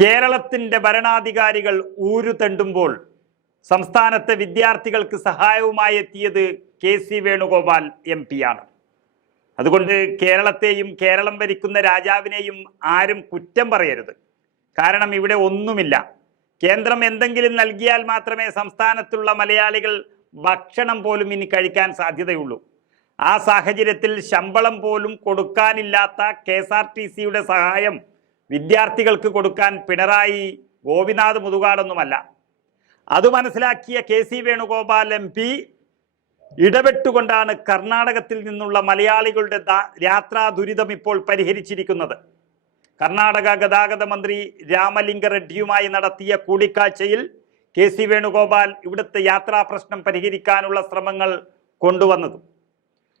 കേരളത്തിന്റെ ഭരണാധികാരികൾ ഊരുതെണ്ടുമ്പോൾ സംസ്ഥാനത്തെ വിദ്യാർത്ഥികൾക്ക് സഹായവുമായി എത്തിയത് കെ.സി. വേണുഗോപാൽ MP ആണ്. അതുകൊണ്ട് കേരളത്തെയും കേരളം ഭരിക്കുന്ന രാജാവിനെയും ആരും കുറ്റം പറയരുത്. കാരണം ഇവിടെ ഒന്നുമില്ല. കേന്ദ്രം എന്തെങ്കിലും നൽകിയാൽ മാത്രമേ സംസ്ഥാനത്തുള്ള മലയാളികൾ ഭക്ഷണം പോലും ഇനി കഴിക്കാൻ സാധ്യതയുള്ളൂ. ആ സാഹചര്യത്തിൽ ശമ്പളം പോലും കൊടുക്കാനില്ലാത്ത KSRTCയുടെ സഹായം വിദ്യാർത്ഥികൾക്ക് കൊടുക്കാൻ പിണറായി ഗോപിനാഥ് മുതുകാടൊന്നുമല്ല. അത് മനസ്സിലാക്കിയ കെ.സി. വേണുഗോപാൽ MP ഇടപെട്ടുകൊണ്ടാണ് കർണാടകത്തിൽ നിന്നുള്ള മലയാളികളുടെ യാത്രാ ദുരിതം ഇപ്പോൾ പരിഹരിച്ചിരിക്കുന്നത്. കർണാടക ഗതാഗത മന്ത്രി രാമലിംഗ റെഡ്ഡിയുമായി നടത്തിയ കൂടിക്കാഴ്ചയിൽ കെ.സി. വേണുഗോപാൽ ഇവിടുത്തെ യാത്രാ പ്രശ്നം പരിഹരിക്കാനുള്ള ശ്രമങ്ങൾ കൊണ്ടുവന്നത്.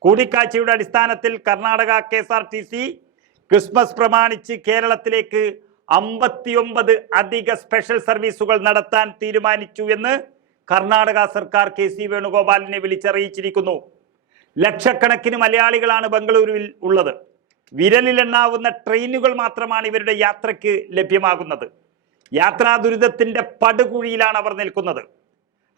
കൂടിക്കാഴ്ചയുടെ അടിസ്ഥാനത്തിൽ കർണാടക KSRTC ക്രിസ്മസ് പ്രമാണിച്ച് കേരളത്തിലേക്ക് 59 അധിക സ്പെഷ്യൽ സർവീസുകൾ നടത്താൻ തീരുമാനിച്ചു എന്ന് കർണാടക സർക്കാർ കെ.സി. വേണുഗോപാലിനെ വിളിച്ചറിയിച്ചിരിക്കുന്നു. ലക്ഷക്കണക്കിന് മലയാളികളാണ് ബംഗളൂരുവിൽ ഉള്ളത്. വിരലിലെണ്ണാവുന്ന ട്രെയിനുകൾ മാത്രമാണ് ഇവരുടെ യാത്രയ്ക്ക് ലഭ്യമാകുന്നത്. യാത്രാ ദുരിതത്തിന്റെ പടുകുഴിയിലാണ് അവർ നിൽക്കുന്നത്.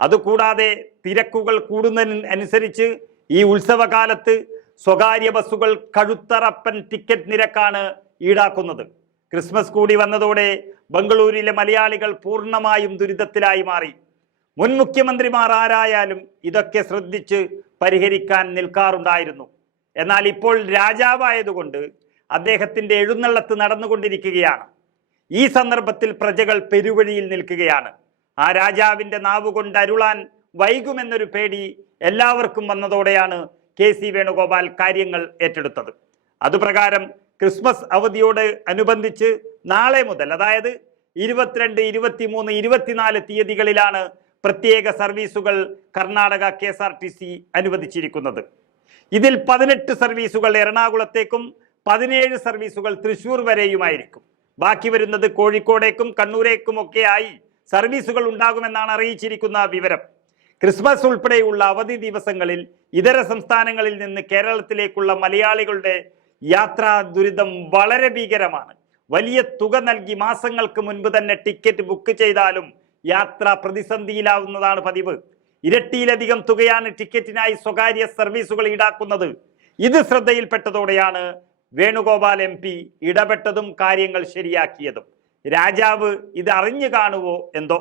അതുകൂടാതെ തിരക്കുകൾ കൂടുന്നതിനനുസരിച്ച് ഈ ഉത്സവകാലത്ത് സ്വകാര്യ ബസ്സുകൾ കഴുത്തറപ്പൻ ടിക്കറ്റ് നിരക്കാണ് ഈടാക്കുന്നത്. ക്രിസ്മസ് കൂടി വന്നതോടെ ബംഗളൂരിലെ മലയാളികൾ പൂർണ്ണമായും ദുരിതത്തിലായി മാറി. മുൻ മുഖ്യമന്ത്രിമാർ ആരായാലും ഇതൊക്കെ ശ്രദ്ധിച്ച് പരിഹരിക്കാൻ നിൽക്കാറുണ്ടായിരുന്നു. എന്നാൽ ഇപ്പോൾ രാജാവായതുകൊണ്ട് അദ്ദേഹത്തിന്റെ എഴുന്നള്ളത്ത് നടന്നുകൊണ്ടിരിക്കുകയാണ്. ഈ സന്ദർഭത്തിൽ പ്രജകൾ പെരുവഴിയിൽ നിൽക്കുകയാണ്. ആ രാജാവിന്റെ നാവുകൊണ്ട് അരുളാൻ വൈകുമെന്നൊരു പേടി എല്ലാവർക്കും വന്നതോടെയാണ് കെ.സി. വേണുഗോപാൽ കാര്യങ്ങൾ ഏറ്റെടുത്തത്. അതുപ്രകാരം ക്രിസ്മസ് അവധിയോട് അനുബന്ധിച്ച് നാളെ മുതൽ, അതായത് 22, 23, 24 തീയതികളിലാണ് പ്രത്യേക സർവീസുകൾ കർണാടക KSRTC അനുവദിച്ചിരിക്കുന്നത്. ഇതിൽ 18 സർവീസുകൾ എറണാകുളത്തേക്കും 17 സർവീസുകൾ തൃശൂർ വരെയുമായിരിക്കും. ബാക്കി വരുന്നത് കോഴിക്കോടേക്കും കണ്ണൂരേക്കുമൊക്കെയായി സർവീസുകൾ ഉണ്ടാകുമെന്നാണ് അറിയിച്ചിരിക്കുന്ന വിവരം. ക്രിസ്മസ് ഉൾപ്പെടെയുള്ള അവധി ദിവസങ്ങളിൽ ഇതര സംസ്ഥാനങ്ങളിൽ നിന്ന് കേരളത്തിലേക്കുള്ള മലയാളികളുടെ യാത്രാ ദുരിതം വളരെ ഭീകരമാണ്. വലിയ തുക നൽകി മാസങ്ങൾക്ക് മുൻപ് തന്നെ ടിക്കറ്റ് ബുക്ക് ചെയ്താലും യാത്ര പ്രതിസന്ധിയിലാവുന്നതാണ് പതിവ്. ഇരട്ടിയിലധികം തുകയാണ് ടിക്കറ്റിനായി സ്വകാര്യ സർവീസുകൾ ഈടാക്കുന്നത്. ഇത് ശ്രദ്ധയിൽപ്പെട്ടതോടെയാണ് വേണുഗോപാൽ MP ഇടപെട്ടതും കാര്യങ്ങൾ ശരിയാക്കിയതും. രാജാവ് ഇത് അറിഞ്ഞു കാണുവോ എന്തോ.